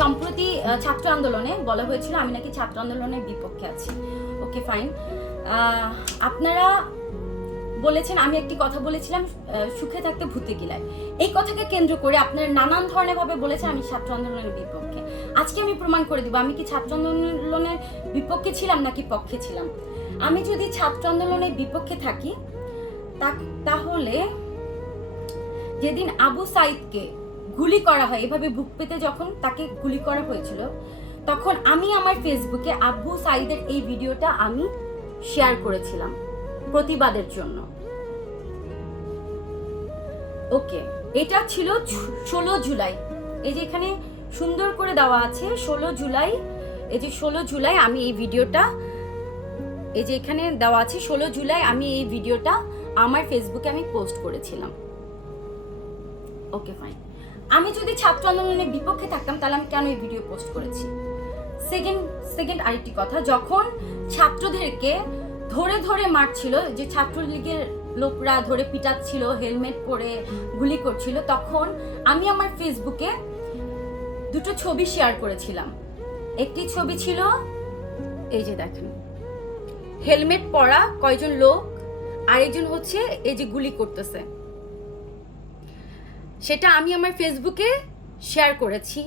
সম্প্রতি ছাত্র আন্দোলনে বলা হয়েছিল আমি নাকি ছাত্র আন্দোলনের বিপক্ষে আছি। ওকে ফাইন আপনারা বলেছেন, আমি একটি কথা বলেছিলাম সুখে থাকতে ভূতে গিলায়। এই কথাকে কেন্দ্র করে আপনারা নানান ধরনের ভাবে বলেছেন, আমি ছাত্র আন্দোলনের বিপক্ষে। আজকে আমি প্রমাণ করে দিব, আমি কি ছাত্র আন্দোলনের বিপক্ষে ছিলাম নাকি পক্ষে ছিলাম? আমি যদি ছাত্র আন্দোলনের বিপক্ষে থাকি তাহলে যেদিন আবু সাইদকে গুলি করা হয়। এভাবে বুক পেতে যখন তাকে গুলি করা হয়েছিল, তখন আমি আমার ফেসবুকে আব্বু সাইদের এই ভিডিওটা আমি শেয়ার করেছিলাম প্রতিবাদের জন্য। ওকে এটা ছিল ষোলো জুলাই। এই যে এখানে সুন্দর করে দেওয়া আছে, ষোলো জুলাই, এই যে ষোলো জুলাই আমি এই ভিডিওটা, এই যে এখানে দেওয়া আছে, ষোলো জুলাই আমি এই ভিডিওটা আমার ফেসবুকে আমি পোস্ট করেছিলাম। ওকে ফাইন আমি যদি ছাত্র আন্দোলনের বিপক্ষে থাকতাম, তাহলে আমি কেন এই ভিডিও পোস্ট করেছি? সেকেন্ড সেকেন্ড আরেকটি কথা, যখন ছাত্রদেরকে ধরে ধরে মারছিল, যে ছাত্রলীগের লোকরা ধরে পিটাচ্ছিল হেলমেট পরে গুলি করছিল, তখন আমি আমার ফেসবুকে দুটো ছবি শেয়ার করেছিলাম। একটি ছবি ছিল, এই যে দেখেন হেলমেট পরা কয়জন লোক, আরেকজন হচ্ছে এই যে গুলি করতেছে। সেটা আমি আমার ফেসবুকে শেয়ার করেছি।